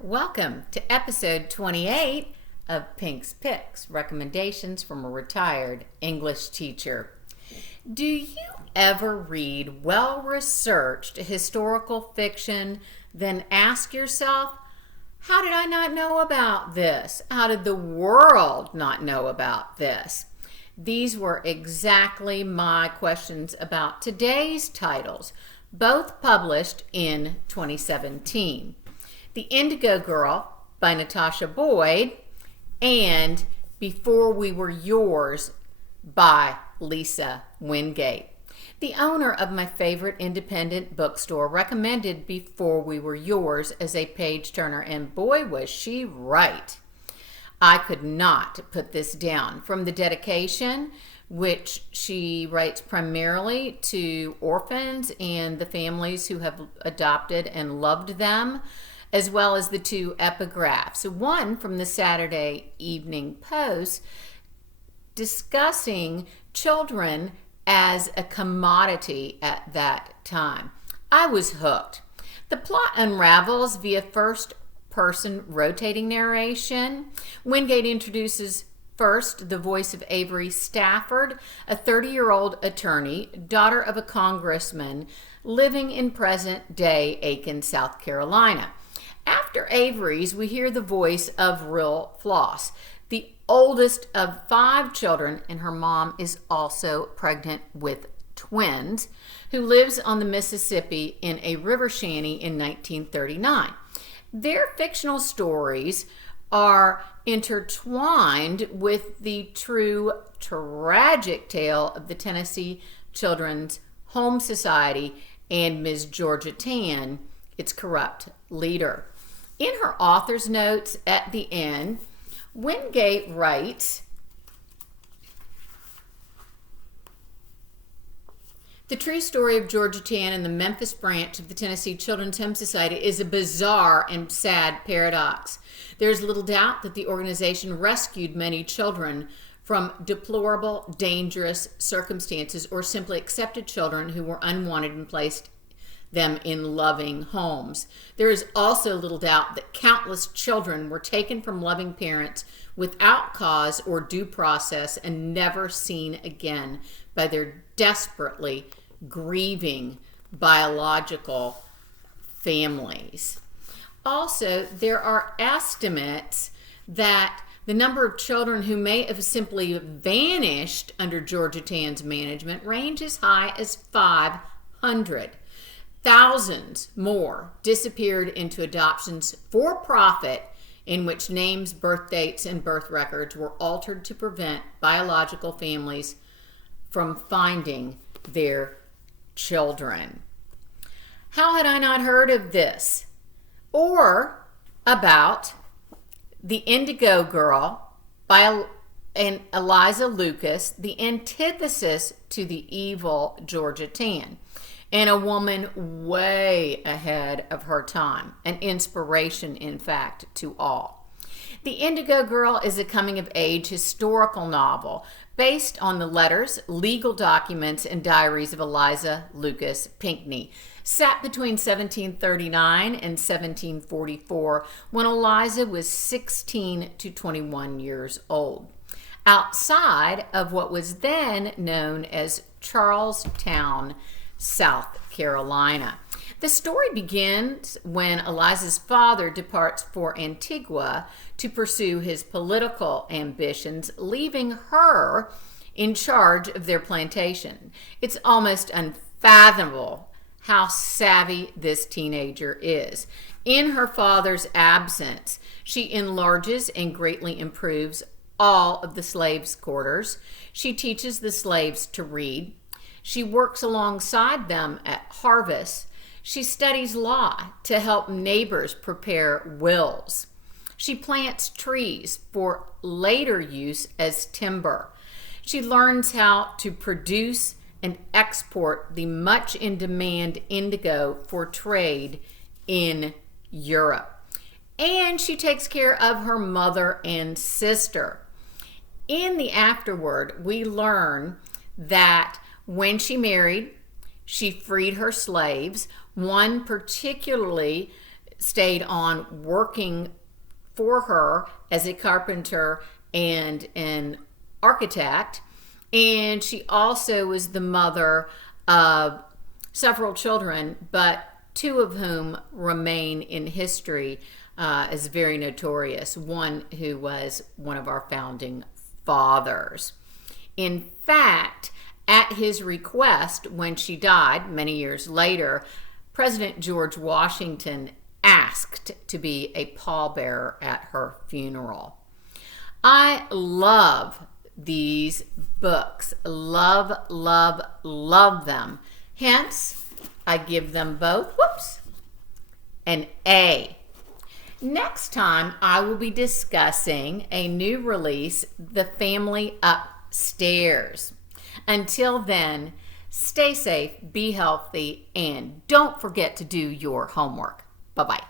Welcome to episode 28 of Pink's Picks, recommendations from a retired English teacher. Do you ever read well-researched historical fiction, then ask yourself, how did I not know about this? How did the world not know about this? These were exactly my questions about today's titles, both published in 2017. The Indigo Girl by Natasha Boyd and Before We Were Yours by Lisa Wingate. The owner of my favorite independent bookstore recommended Before We Were Yours as a page turner, and boy was she right. I could not put this down. From the dedication, which she writes primarily to orphans and the families who have adopted and loved them, as well as the two epigraphs. One from the Saturday Evening Post discussing children as a commodity at that time. I was hooked. The plot unravels via first-person rotating narration. Wingate introduces first the voice of Avery Stafford, a 30-year-old attorney, daughter of a congressman, living in present-day Aiken, South Carolina. After Avery's, we hear the voice of Real Floss, the oldest of 5 children, and her mom is also pregnant with twins, who lives on the Mississippi in a river shanty in 1939. Their fictional stories are intertwined with the true tragic tale of the Tennessee Children's Home Society and Ms. Georgia Tann, its corrupt leader. In her author's notes at the end, Wingate writes, "The true story of Georgia Tann and the Memphis branch of the Tennessee Children's Home Society is a bizarre and sad paradox. There is little doubt that the organization rescued many children from deplorable, dangerous circumstances, or simply accepted children who were unwanted and placed them in loving homes. There is also little doubt that countless children were taken from loving parents without cause or due process and never seen again by their desperately grieving biological families. Also, there are estimates that the number of children who may have simply vanished under Georgia Tann's management range as high as 500. Thousands more disappeared into adoptions for profit, in which names, birth dates, and birth records were altered to prevent biological families from finding their children. How had I not heard of this? Or about The Indigo Girl by Eliza Lucas, the antithesis to the evil Georgia Tann, and a woman way ahead of her time, an inspiration, in fact, to all. The Indigo Girl is a coming-of-age historical novel based on the letters, legal documents, and diaries of Eliza Lucas Pinckney, set between 1739 and 1744, when Eliza was 16 to 21 years old, outside of what was then known as Charlestown, South Carolina. The story begins when Eliza's father departs for Antigua to pursue his political ambitions, leaving her in charge of their plantation. It's almost unfathomable how savvy this teenager is. In her father's absence, she enlarges and greatly improves all of the slaves' quarters. She teaches the slaves to read. She works alongside them at harvest. She studies law to help neighbors prepare wills. She plants trees for later use as timber. She learns how to produce and export the much in demand indigo for trade in Europe. And she takes care of her mother and sister. In the afterword, we learn that when she married, she freed her slaves, one particularly stayed on working for her as a carpenter and an architect. And she also was the mother of several children, but two of whom remain in history as very notorious. One who was one of our founding fathers. In fact, at his request, when she died many years later, President George Washington asked to be a pallbearer at her funeral. I love these books. Love, love, love them. Hence, I give them both, an A. Next time, I will be discussing a new release, The Family Upstairs. Until then, stay safe, be healthy, and don't forget to do your homework. Bye-bye.